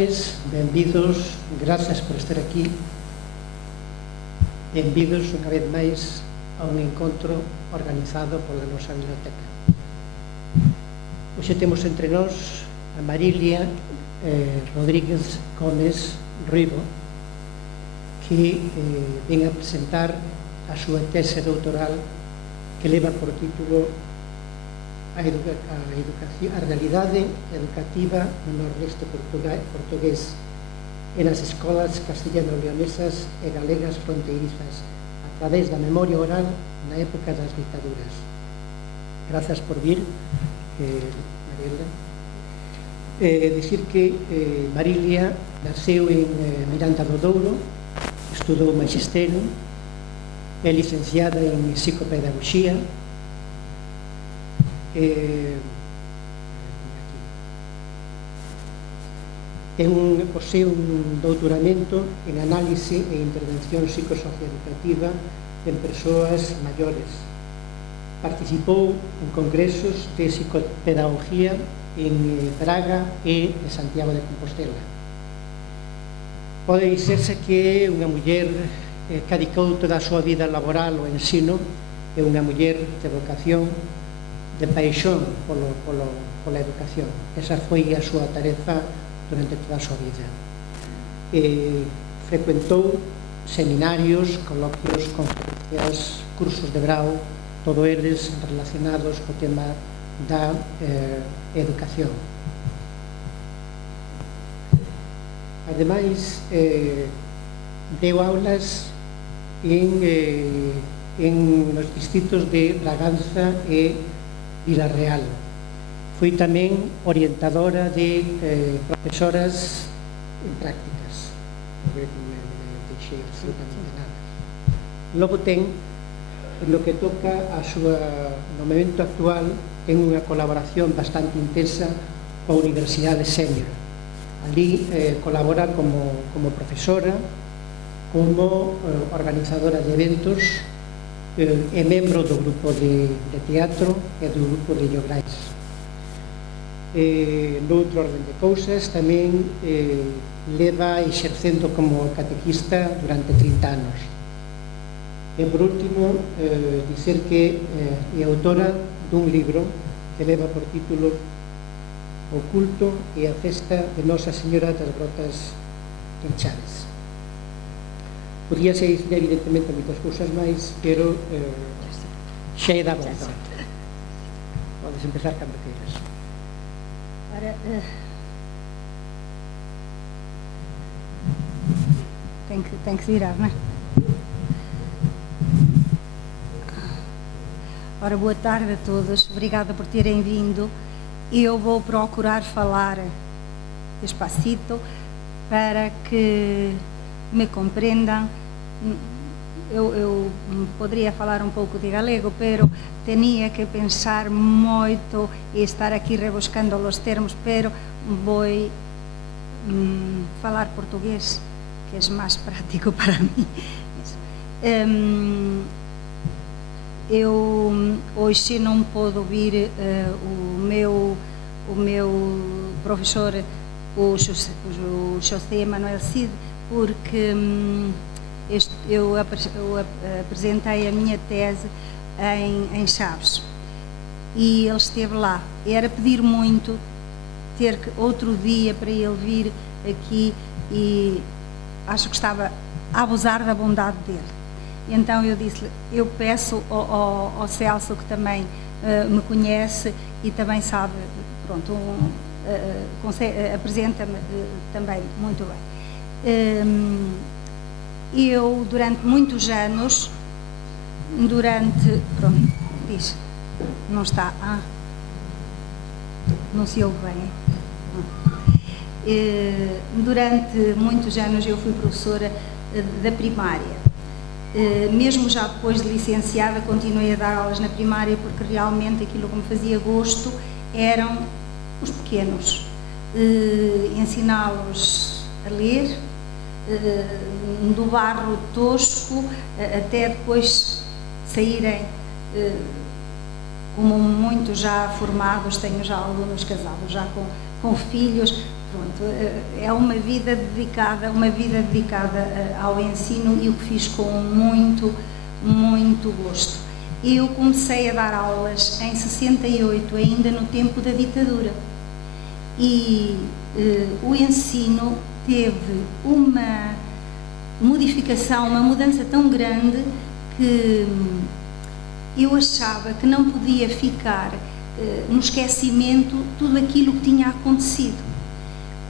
tardes, benvidos, grazas por estar aquí. Benvidos unha vez máis a un encontro organizado pola nosa biblioteca. Hoxe temos entre nós a Marilia Rodríguez Gómez Ruibo, que ven a presentar a súa tese doutoral que leva por título a realidade educativa no nordeste portugués e nas escolas castellano-leonesas e galegas fronteirizas a través da memoria oral na época das dictaduras. Grazas por vir, Marilia. Dicir que Marilia nasceu en Miranda do Douro, estudou magisterio, é licenciada en psicopedagoxía, posee un doutoramento en análise e intervención psicosocioeducativa en persoas maiores. Participou en congresos de psicopedagogía en Praga e en Santiago de Compostela. Pode dicerse que é unha muller que dedicou toda a súa vida laboral ao ensino, é unha muller de vocación, de paixón pola educación. Esa foi a súa tarefa durante toda a súa vida. Frecuentou seminarios, coloquios, conferencias, cursos de grau, todos eles relacionados co tema da educación. Ademais, deu aulas nos distritos de Braganza e Vila Real. Foi tamén orientadora de profesoras en prácticas. Non deixei absolutamente nada. Logo ten, no que toca no momento actual, ten unha colaboración bastante intensa coa Universidade Sénior. Ali colabora como profesora, como organizadora de eventos, é membro do grupo de teatro e do grupo de Llograis. Noutro orden de cousas, tamén leva exercendo como catequista durante 30 anos. E, por último, dicer que é autora dun libro que leva por título O culto e a festa de Nosa Señora das Grotas en Chaves. Podría ser, evidentemente, moitas cousas máis, pero xa é da volta. Podes empezar cando queiras. Tem que virar, não é? Ora, boa tarde a todos. Obrigada por terem vindo. Eu vou procurar falar despacito para que me compreendam. Eu poderia falar um pouco de galego, pero tinha que pensar moito e estar aqui rebuscando os termos, pero vou falar português, que é mais prático para mim. Eu hoje não posso ouvir o meu professor, o José Manuel Cid, porque eu apresentei a minha tese em Chaves e ele esteve lá. Era pedir muito ter outro dia para ele vir aqui e acho que estava a abusar da bondade dele. Então eu disse-lhe, eu peço ao Celso, que também me conhece e também sabe, pronto, apresenta-me também muito bem. Eu, durante muitos anos, pronto, diz, não está, não se ouve bem. Durante muitos anos eu fui professora da primária. Mesmo já depois de licenciada, continuei a dar aulas na primária, porque realmente aquilo que me fazia gosto eram os pequenos. Ensiná-los a ler, do barro tosco até depois saírem, como muitos já formados, tenho já alunos casados, já com filhos, pronto, é uma vida dedicada ao ensino, e o que fiz com muito gosto. Eu comecei a dar aulas em 68, ainda no tempo da ditadura, e o ensino teve uma modificação, uma mudança tão grande que eu achava que não podia ficar no esquecimento tudo aquilo que tinha acontecido.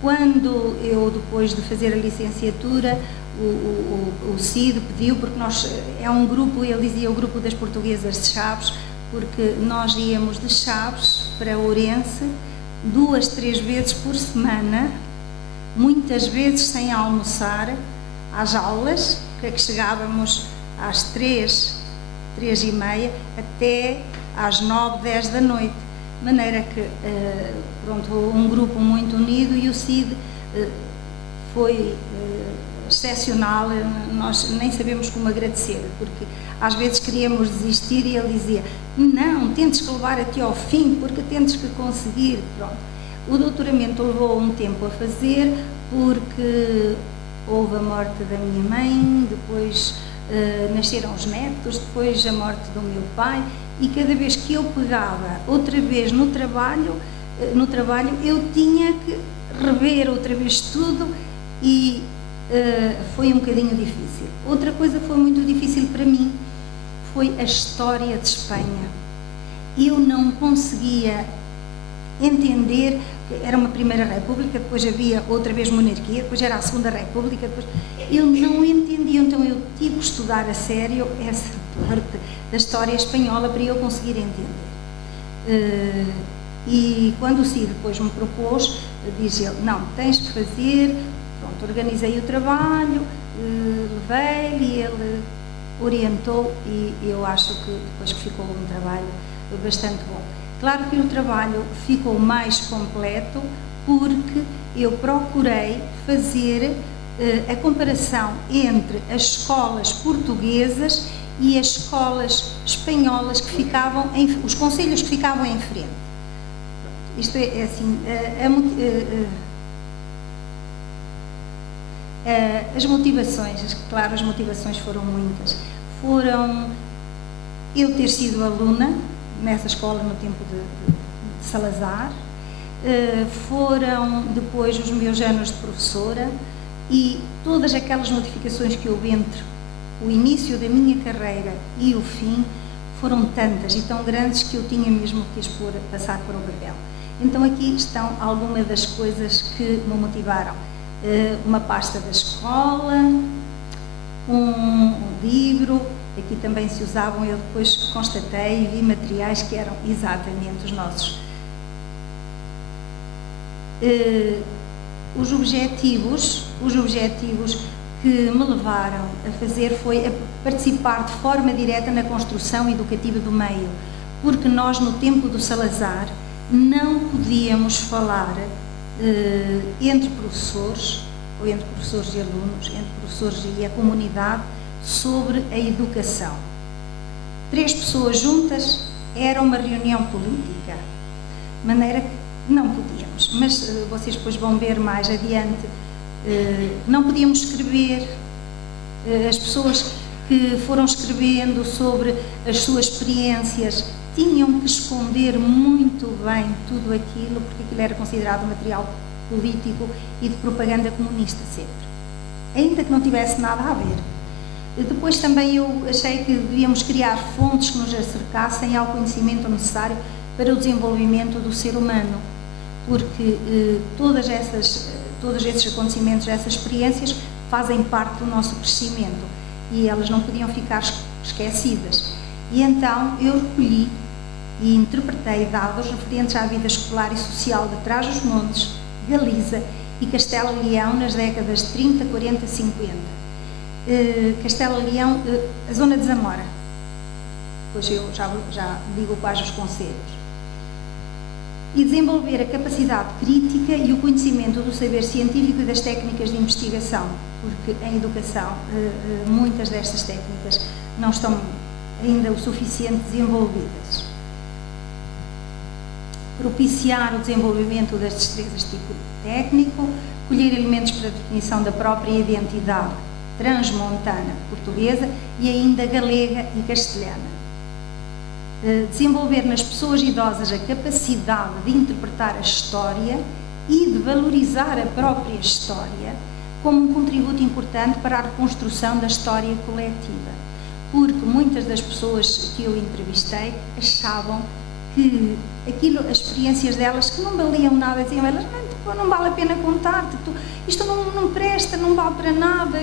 Quando eu, depois de fazer a licenciatura, o CID pediu, porque nós, é um grupo, ele dizia o grupo das portuguesas de Chaves, porque nós íamos de Chaves para Ourense 2, 3 vezes por semana, muitas vezes sem almoçar, às aulas, que chegávamos às 3h30 até às 9, 10 da noite, de maneira que, pronto, um grupo muito unido, e o CID foi excepcional. Nós nem sabemos como agradecer, porque às vezes queríamos desistir e ele dizia: não, tentes que levar até ao fim, porque tentes que conseguir. Pronto. O doutoramento levou um tempo a fazer, porque houve a morte da minha mãe, depois nasceram os netos, depois a morte do meu pai, e cada vez que eu pegava outra vez no trabalho eu tinha que rever outra vez tudo, e foi um bocadinho difícil. Outra coisa que foi muito difícil para mim foi a história de Espanha. Eu não conseguia entender que era uma primeira república, depois havia outra vez monarquia, depois era a segunda república, depois eu não entendia, então eu tive que estudar a sério essa parte da história espanhola para eu conseguir entender. E quando o CID depois me propôs, disse ele: não, tens que fazer. Pronto, organizei o trabalho, levei-lhe, e ele orientou, e eu acho que depois ficou um trabalho bastante bom. Claro que o trabalho ficou mais completo porque eu procurei fazer a comparação entre as escolas portuguesas e as escolas espanholas que ficavam, os concelhos que ficavam em frente. Isto é assim, as motivações, claro, as motivações foram muitas. Foram eu ter sido aluna nessa escola no tempo de Salazar, foram depois os meus anos de professora, e todas aquelas notificações que houve entre o início da minha carreira e o fim foram tantas e tão grandes que eu tinha mesmo que expor, passar para o papel. Então aqui estão algumas das coisas que me motivaram. Uma pasta da escola, um livro. Aqui também se usavam, eu depois constatei e vi materiais que eram exatamente os nossos. Os objetivos que me levaram a fazer foi a participar de forma direta na construção educativa do meio, porque nós, no tempo do Salazar, não podíamos falar entre professores, ou entre professores e alunos, entre professores e a comunidade, sobre a educação. 3 pessoas juntas era uma reunião política, de maneira que não podíamos, mas vocês depois vão ver mais adiante, não podíamos escrever. As pessoas que foram escrevendo sobre as suas experiências tinham que esconder muito bem tudo aquilo, porque aquilo era considerado material político e de propaganda comunista sempre, ainda que não tivesse nada a ver. Depois também eu achei que devíamos criar fontes que nos acercassem ao conhecimento necessário para o desenvolvimento do ser humano, porque todos esses acontecimentos, essas experiências fazem parte do nosso crescimento e elas não podiam ficar esquecidas. E então eu recolhi e interpretei dados referentes à vida escolar e social de Trás-os-Montes, Galiza e Castelo Leão nas décadas 30, 40 e 50. Castelo Leão, a zona de Zamora, depois eu já digo quais os concelhos, e desenvolver a capacidade crítica e o conhecimento do saber científico e das técnicas de investigação, porque em educação muitas destas técnicas não estão ainda o suficiente desenvolvidas. propiciar o desenvolvimento das destrezas tipo técnico, colher elementos para a definição da própria identidade transmontana portuguesa e ainda galega e castelhana. Desenvolver nas pessoas idosas a capacidade de interpretar a história e de valorizar a própria história como um contributo importante para a reconstrução da história coletiva. Porque muitas das pessoas que eu entrevistei achavam que as experiências delas que não valiam nada, diziam elas, não vale a pena contar-te, isto não presta, não vale para nada,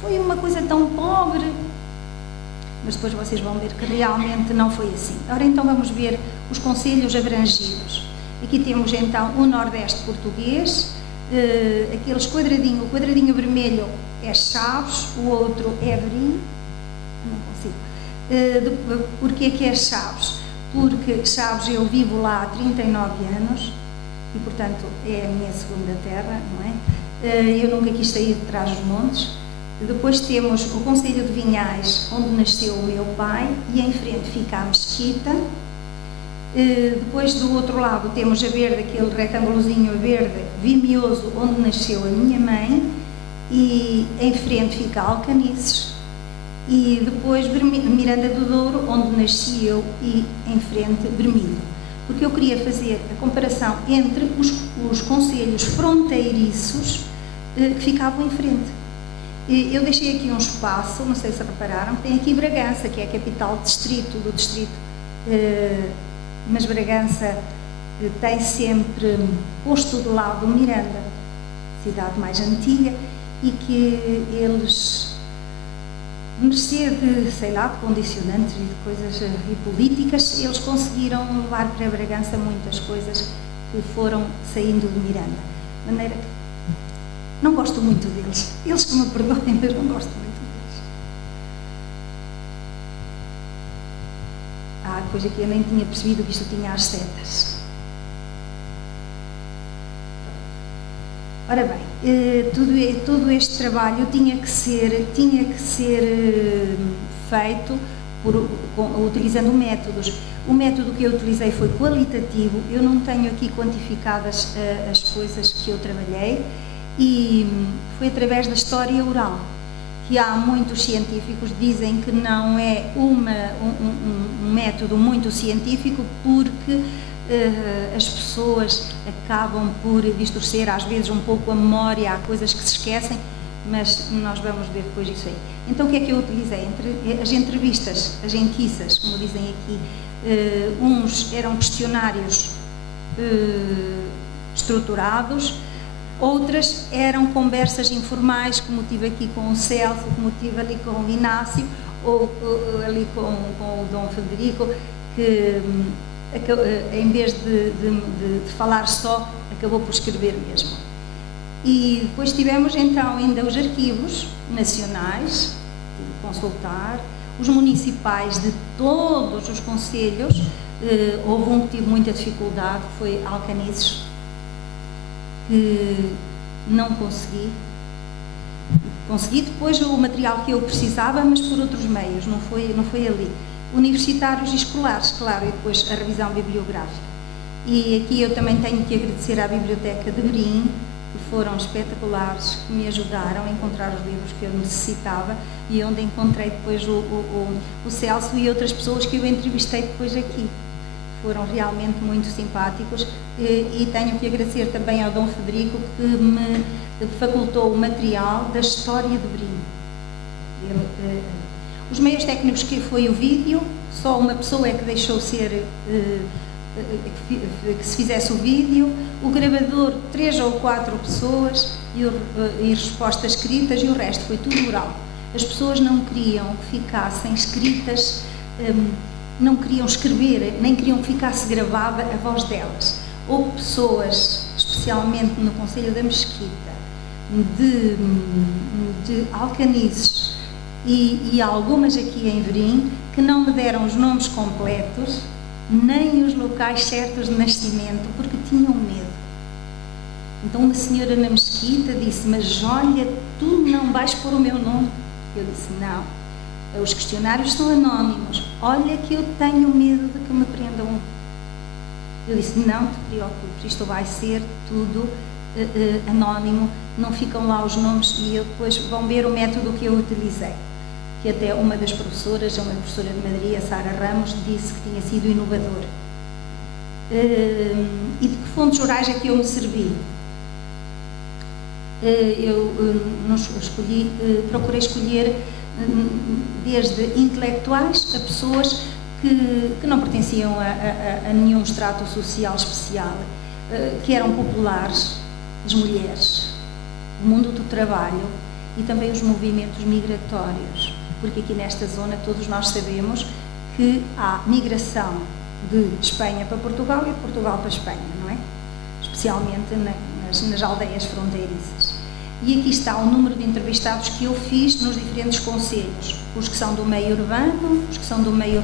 foi uma coisa tão pobre. Mas depois vocês vão ver que realmente não foi assim. Ora, então vamos ver os concelhos abrangidos. Aqui temos então o Nordeste português, aqueles quadradinho, o quadradinho vermelho é Chaves, o outro é Verim. Não consigo. Porquê que é Chaves? Porque Chaves eu vivo lá há 39 anos e, portanto, é a minha segunda terra, não é? Eu nunca quis sair de trás dos montes. Depois temos o concelho de Vinhais, onde nasceu o meu pai, e em frente fica a Mesquita. Depois do outro lado temos a Verde, aquele retângulozinho verde, Vimioso, onde nasceu a minha mãe, e em frente fica Alcanices. E depois Miranda do Douro, onde nasci eu, e em frente Vermelho. Porque eu queria fazer a comparação entre os concelhos fronteiriços que ficavam em frente. Eu deixei aqui um espaço, não sei se repararam, tem aqui Bragança, que é a capital do distrito, mas Bragança tem sempre posto de lado Miranda, cidade mais antiga, e que eles, mercê de, sei lá, de condicionantes e de coisas e políticas, eles conseguiram levar para Bragança muitas coisas que foram saindo de Miranda. De maneira que não gosto muito deles. Eles que me perdoem, mas não gosto muito deles. Coisa que eu nem tinha percebido que isto tinha as setas. Ora bem, todo este trabalho tinha que ser feito utilizando métodos. O método que eu utilizei foi qualitativo. Eu não tenho aqui quantificadas as coisas que eu trabalhei, e foi através da história oral, que há muitos científicos que dizem que não é um método muito científico, porque as pessoas acabam por distorcer às vezes um pouco a memória, há coisas que se esquecem, mas nós vamos ver depois isso aí. Então o que é que eu utilizei? As entrevistas, as enquisas, como dizem aqui, uns eram questionários estruturados, outras eram conversas informais, como tive aqui com o Celso, como tive ali com o Inácio, ou ali com o Dom Federico, que em vez de falar só, acabou por escrever mesmo. E depois tivemos então ainda os arquivos nacionais, tive que consultar, os municipais de todos os concelhos. Houve um que tive muita dificuldade, que foi Alcanices, que não consegui. Consegui depois o material que eu precisava, mas por outros meios, não foi ali. Universitários e escolares, claro, e depois a revisão bibliográfica. E aqui eu também tenho que agradecer à Biblioteca de Verim, que foram espetaculares, que me ajudaram a encontrar os livros que eu necessitava, e onde encontrei depois o Celso e outras pessoas que eu entrevistei depois aqui. Foram realmente muito simpáticos, e tenho que agradecer também ao Dom Federico, que me facultou o material da história de Verim. Os meios técnicos que foi o vídeo, só uma pessoa é que deixou ser, que se fizesse o vídeo, o gravador 3 ou 4 pessoas, e respostas escritas, e o resto foi tudo oral. As pessoas não queriam que ficassem escritas, não queriam escrever, nem queriam que ficasse gravada a voz delas. Houve pessoas, especialmente no Concelho da Mesquita, de Alcanices, e algumas aqui em Verim, que não me deram os nomes completos, nem os locais certos de nascimento, porque tinham medo. Então uma senhora na Mesquita disse: mas olha, tu não vais pôr o meu nome. Eu disse: não, os questionários são anónimos, olha que eu tenho medo de que me prendam. Eu disse, não te preocupes, isto vai ser tudo anónimo, não ficam lá os nomes e depois vão ver o método que eu utilizei. Que até uma das professoras, uma professora de Madrid, a Sara Ramos, disse que tinha sido inovador. E de que fontes orais é que eu me servi? Eu não escolhi, procurei escolher desde intelectuais a pessoas que não pertenciam a nenhum estrato social especial, que eram populares, as mulheres, o mundo do trabalho e também os movimentos migratórios, porque aqui nesta zona todos nós sabemos que há migração de Espanha para Portugal e de Portugal para Espanha, não é? Especialmente nas aldeias fronteiriças. E aqui está o número de entrevistados que eu fiz nos diferentes concelhos, os que são do meio urbano, os que são do meio...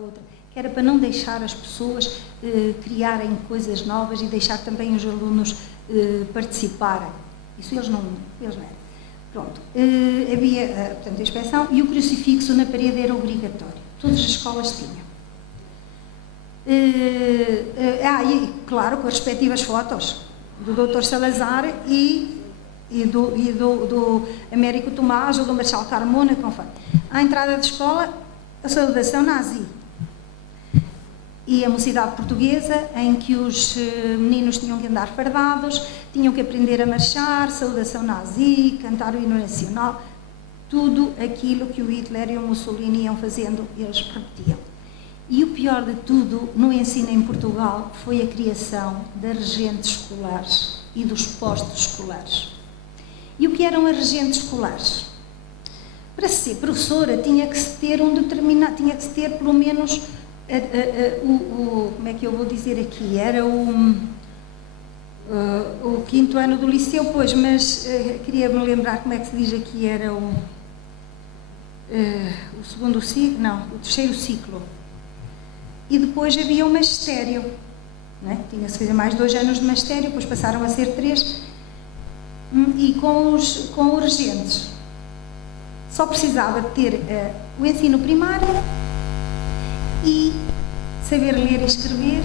outra, que era para não deixar as pessoas criarem coisas novas e deixar também os alunos participarem. Isso eles não eram. Pronto, havia, portanto, a inspeção e o crucifixo na parede era obrigatório. Todas as escolas tinham. E, claro, com as respectivas fotos do Dr. Salazar e do Américo Tomás ou do Marechal Carmona, conforme. À entrada da escola, a saudação nazi. E a mocidade portuguesa, em que os meninos tinham que andar fardados, tinham que aprender a marchar, saudação nazi, cantar o hino nacional, tudo aquilo que o Hitler e o Mussolini iam fazendo, eles repetiam. E o pior de tudo, no ensino em Portugal, foi a criação das regentes escolares e dos postos escolares. E o que eram as regentes escolares? Para ser professora tinha que se ter tinha que se ter pelo menos como é que eu vou dizer aqui? Era o 5º ano do liceu, pois, mas queria-me lembrar como é que se diz aqui, era o 2º ciclo, não, o 3º ciclo. E depois havia o magistério, não é? Tinha-se que fazer mais 2 anos de magistério, depois passaram a ser 3, e com os regentes só precisava de ter o ensino primário e saber ler e escrever.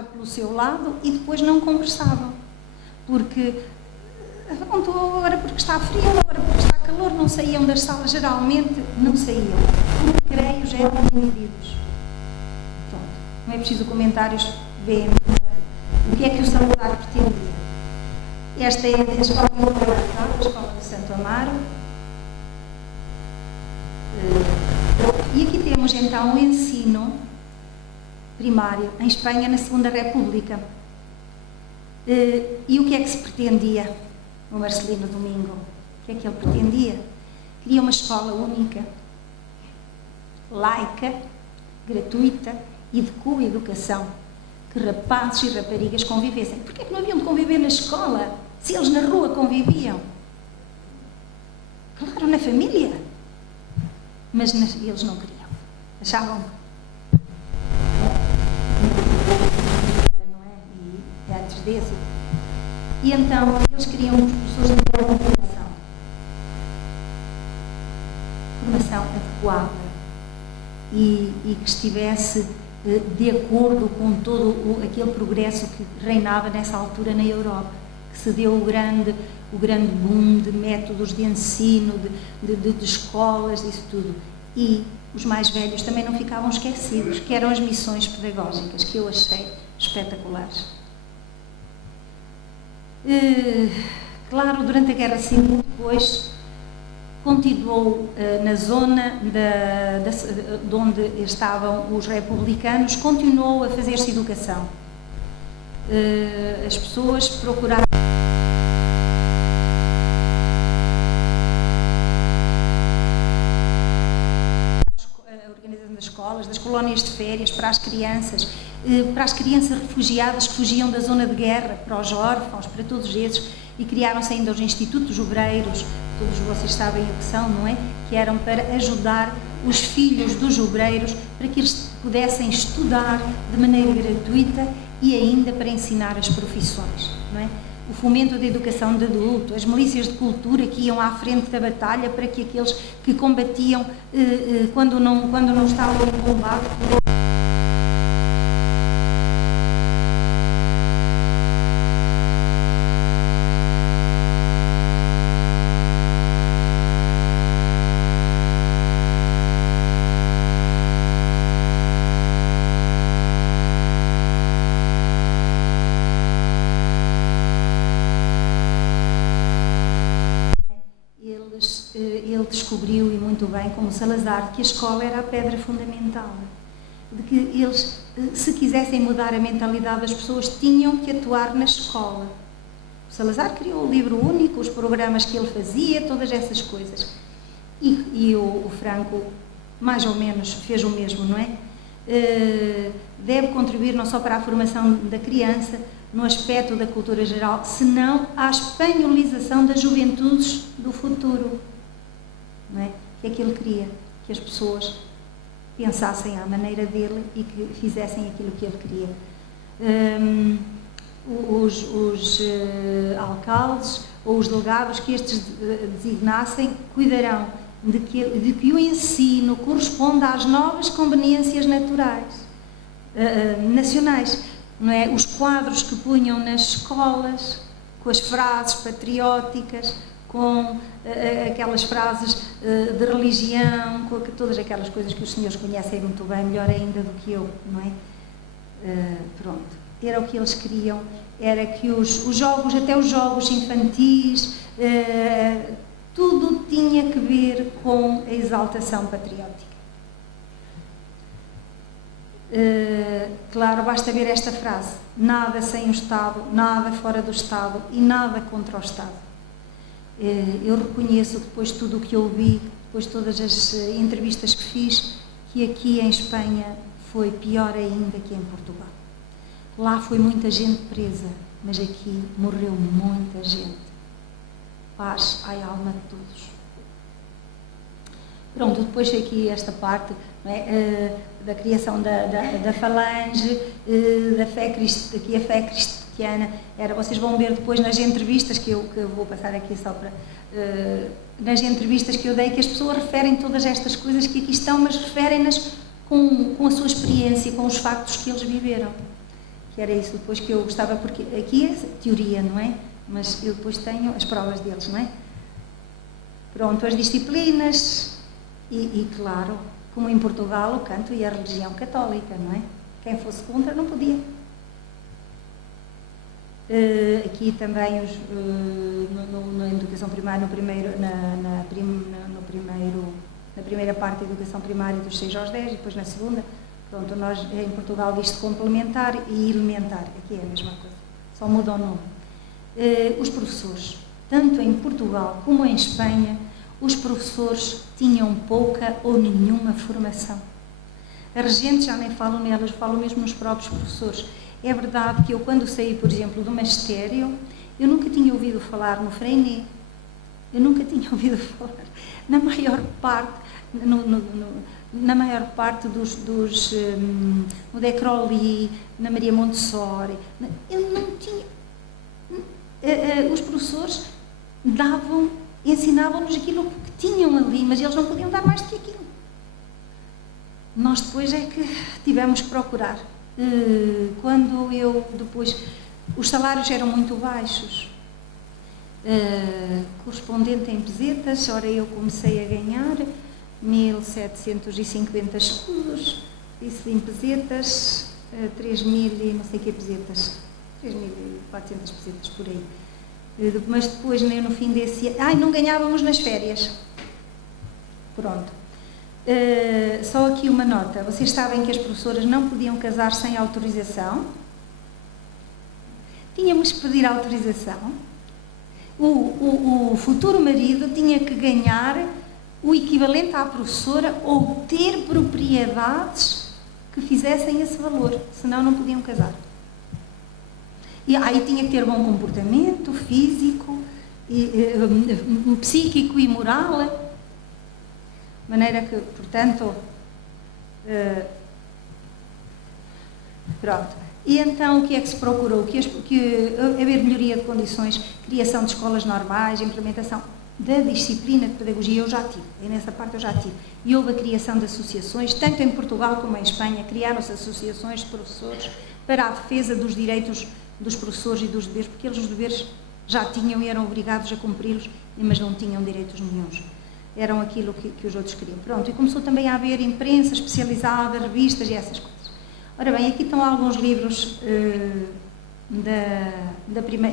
passava pelo seu lado e depois não conversavam, porque agora porque está frio, agora porque está calor, não saíam das salas, geralmente não saíam, porque recreios eram divididos. Pronto, não é preciso comentários, veem o que é que o Salazar pretendia. Esta é a escola a escola de Santo Amaro. E aqui temos então o ensino primário em Espanha na Segunda República. E o que é que se pretendia no Marcelino Domingo? O que é que ele pretendia? Queria uma escola única, laica, gratuita e de coeducação, que rapazes e raparigas convivessem. Porquê é que não haviam de conviver na escola, se eles na rua conviviam? Claro, na família. Mas eles não queriam. Achavam não é? E antes desse. E então eles queriam professores de formação adequada e que estivesse de acordo com todo aquele progresso que reinava nessa altura na Europa, que se deu o grande boom de métodos de ensino, de escolas, disso tudo. E os mais velhos também não ficavam esquecidos, que eram as missões pedagógicas, que eu achei espetaculares. Claro, durante a Guerra Civil, depois, continuou na zona de onde estavam os republicanos, continuou a fazer-se educação. As pessoas procuraram a organização das escolas, das colónias de férias para as crianças refugiadas que fugiam da zona de guerra, para os órfãos, para todos esses, e criaram-se ainda os institutos obreiros, todos vocês sabem o que são, não é? Que eram para ajudar os filhos dos obreiros para que eles pudessem estudar de maneira gratuita e ainda para ensinar as profissões, não é? O fomento da educação de adulto, as milícias de cultura que iam à frente da batalha para que aqueles que combatiam quando não estavam em combate. Ele descobriu, e muito bem, como Salazar, que a escola era a pedra fundamental, de que eles, se quisessem mudar a mentalidade das pessoas, tinham que atuar na escola. O Salazar criou o livro único, os programas que ele fazia, todas essas coisas. E o Franco, mais ou menos, fez o mesmo, não é? Deve contribuir não só para a formação da criança, no aspecto da cultura geral, senão à espanholização das juventudes do futuro. Não é? Que é que ele queria? Que as pessoas pensassem à maneira dele e que fizessem aquilo que ele queria. Os alcaldes ou os delegados que estes designassem cuidarão de que o ensino corresponda às novas conveniências nacionais. Não é? Os quadros que punham nas escolas, com as frases patrióticas, com aquelas frases de religião, com todas aquelas coisas que os senhores conhecem muito bem, melhor ainda do que eu, não é? Pronto. Era o que eles queriam, era que os jogos, até os jogos infantis, tudo tinha que ver com a exaltação patriótica. Claro, basta ver esta frase: nada sem o Estado, nada fora do Estado e nada contra o Estado. Eu reconheço, depois de tudo o que ouvi, depois de todas as entrevistas que fiz, que aqui em Espanha foi pior ainda que em Portugal. Lá foi muita gente presa, mas aqui morreu muita gente. Paz à alma de todos. Pronto, depois aqui esta parte, não é, da criação da falange, da fé cristã, que a fé cristiana era, vocês vão ver depois nas entrevistas que eu vou passar aqui só para, nas entrevistas que eu dei, que as pessoas referem todas estas coisas que aqui estão, mas referem-nas com a sua experiência, com os factos que eles viveram. que era isso depois que eu gostava, porque aqui é teoria, não é? Mas eu depois tenho as provas deles, não é? Pronto, as disciplinas e claro, como em Portugal, o canto e a religião católica, não é? Quem fosse contra não podia. Aqui também na educação primária, na primeira parte da educação primária dos 6 aos 10 e depois na segunda, pronto, nós em Portugal diz-se complementar e elementar, aqui é a mesma coisa, só muda o nome. Os professores, tanto em Portugal como em Espanha, os professores tinham pouca ou nenhuma formação. As regentes já nem falam nelas, falam mesmo nos próprios professores. É verdade que eu, quando saí, por exemplo, do magistério, eu nunca tinha ouvido falar no Freinet, eu nunca tinha ouvido falar, na maior parte no De Crowley, na Maria Montessori, eu não tinha. Os professores ensinavam-nos aquilo que tinham ali, mas eles não podiam dar mais do que aquilo. Nós depois é que tivemos que procurar. Quando eu depois, os salários eram muito baixos, correspondente em pesetas, ora eu comecei a ganhar 1.750 escudos, isso em pesetas, 3.000 e não sei que pesetas, 3.400 pesetas por aí. Mas depois, no fim desse ano, não ganhávamos nas férias. Pronto. Só aqui uma nota. Vocês sabem que as professoras não podiam casar sem autorização? Tínhamos que pedir autorização. O futuro marido tinha que ganhar o equivalente à professora ou ter propriedades que fizessem esse valor, senão não podiam casar. E aí tinha que ter bom comportamento físico, psíquico e moral, de maneira que, portanto, pronto. E então o que é que se procurou? Haver melhoria de condições, criação de escolas normais, implementação da disciplina de pedagogia, eu já tive, e nessa parte eu já tive. E houve a criação de associações, tanto em Portugal como em Espanha, criaram-se associações de professores para a defesa dos direitos dos professores e dos deveres, porque eles os deveres já tinham e eram obrigados a cumpri-los, mas não tinham direitos nenhuns. Eram aquilo que os outros queriam. Pronto, e começou também a haver imprensa especializada, revistas e essas coisas. Ora bem, aqui estão alguns livros,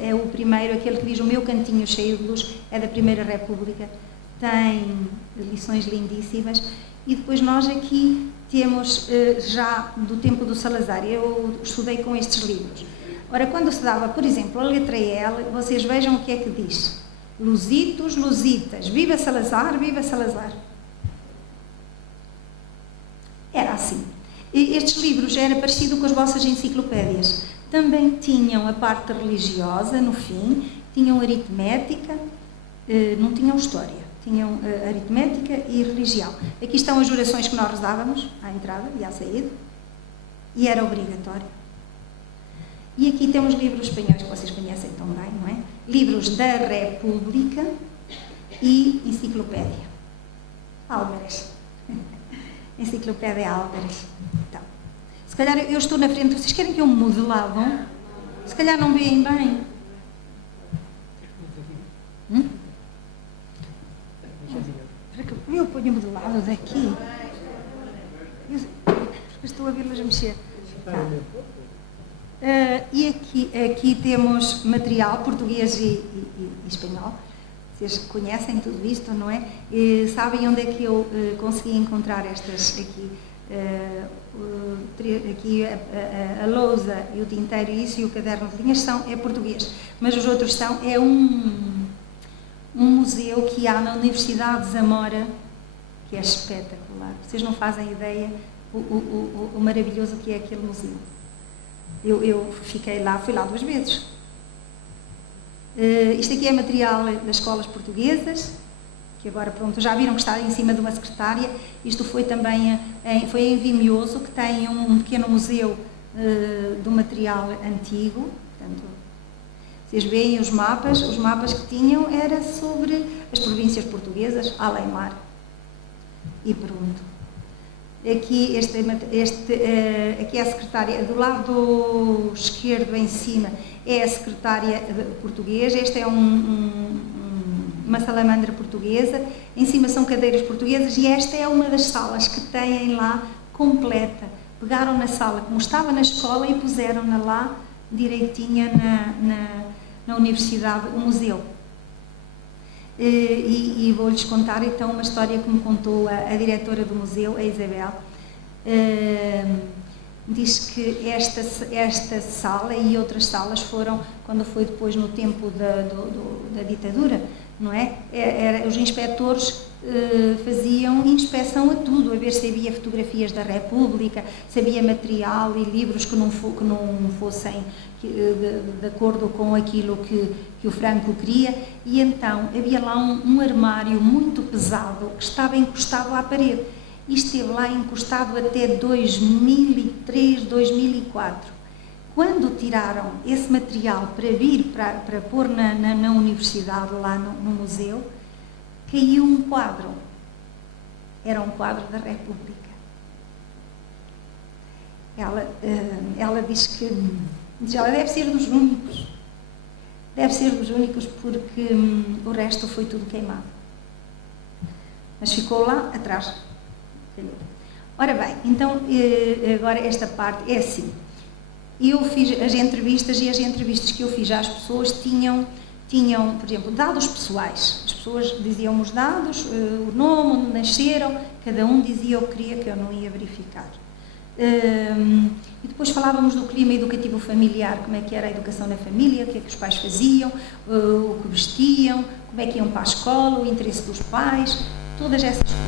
é o primeiro, aquele que diz O Meu Cantinho Cheio de Luz, é da Primeira República, tem lições lindíssimas, e depois nós aqui temos já do tempo do Salazar, eu estudei com estes livros. Ora, quando se dava, por exemplo, a letra L, vocês vejam o que é que diz. Luzitos, luzitas, viva Salazar, viva Salazar. Era assim. Estes livros era parecido com as vossas enciclopédias. Também tinham a parte religiosa, no fim, tinham aritmética, não tinham história, tinham aritmética e religião. Aqui estão as orações que nós rezávamos, à entrada e à saída, e era obrigatório. E aqui temos livros espanhóis que vocês conhecem também, não é? Livros da República e enciclopédia. Álvares. Enciclopédia Álvares. Então, se calhar eu estou na frente, vocês querem que eu mude de lado? Se calhar não veem bem. Eu ponho-me de lado daqui. Eu estou a vê-los mexer. Tá. E aqui temos material português e espanhol. Vocês conhecem tudo isto, não é? E sabem onde é que eu consegui encontrar estas aqui? Aqui a lousa e o tinteiro e o caderno de linhas é português, mas os outros é um museu que há na Universidade de Zamora, que é espetacular. Vocês não fazem ideia o maravilhoso que é aquele museu. Eu fiquei lá, fui lá 2 vezes. Isto aqui é material das escolas portuguesas, que agora, pronto, já viram que está em cima de uma secretária. Isto foi também foi em Vimioso, que tem um pequeno museu do material antigo. Portanto, vocês veem os mapas que tinham era sobre as províncias portuguesas, além mar. E pronto. Aqui, aqui é a secretária, do lado esquerdo em cima é a secretária portuguesa. Esta é uma salamandra portuguesa, em cima são cadeiras portuguesas, e esta é uma das salas que têm lá completa. Pegaram na sala como estava na escola e puseram-na lá direitinha na universidade, o museu. E vou-lhes contar então uma história que me contou a diretora do museu, a Isabel. Diz que esta sala e outras salas foram, quando foi depois no tempo da ditadura, não é? Os inspectores faziam inspeção a tudo, a ver se havia fotografias da República, se havia material e livros que não fossem de acordo com aquilo que o Franco queria, e então havia lá um armário muito pesado que estava encostado à parede, e esteve lá encostado até 2003, 2004. Quando tiraram esse material para vir para pôr na universidade, lá no museu, caiu um quadro. Era um quadro da República. Ela diz que ela deve ser dos únicos. Deve ser dos únicos, porque o resto foi tudo queimado. Mas ficou lá atrás. Ora bem, então agora esta parte é assim. Eu fiz as entrevistas, e as entrevistas que eu fiz às pessoas tinham, por exemplo, dados pessoais. As pessoas diziam os dados, o nome, onde nasceram, cada um dizia o que queria, que eu não ia verificar. E depois falávamos do clima educativo familiar, como é que era a educação na família, o que é que os pais faziam, o que vestiam, como é que iam para a escola, o interesse dos pais, todas essas coisas.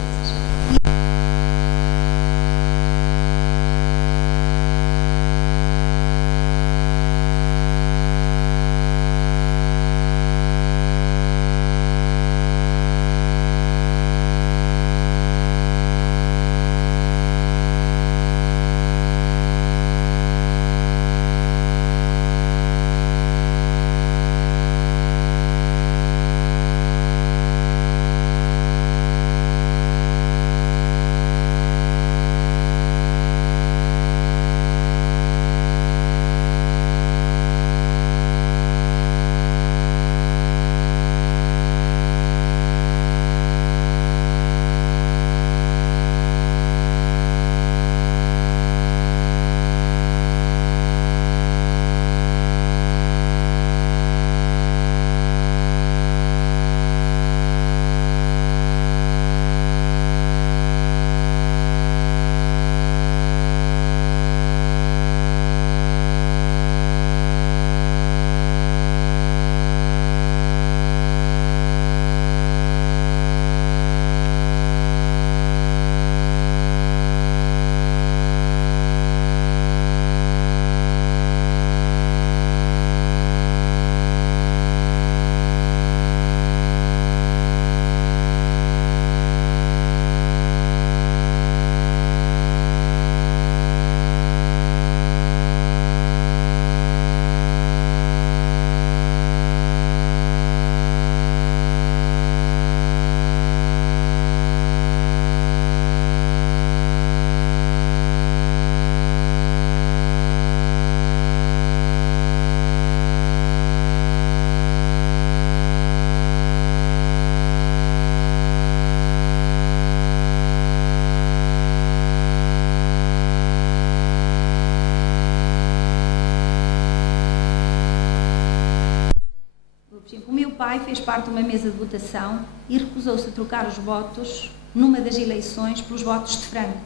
O meu pai fez parte de uma mesa de votação e recusou-se a trocar os votos numa das eleições pelos votos de Franco,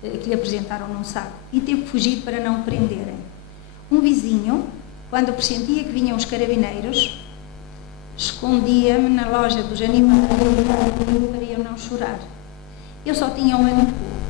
que lhe apresentaram num saco, e teve que fugir para não o prenderem. Um vizinho, quando pressentia que vinham os carabineiros, escondia-me na loja dos animais para eu não chorar. Eu só tinha um ano e pouco.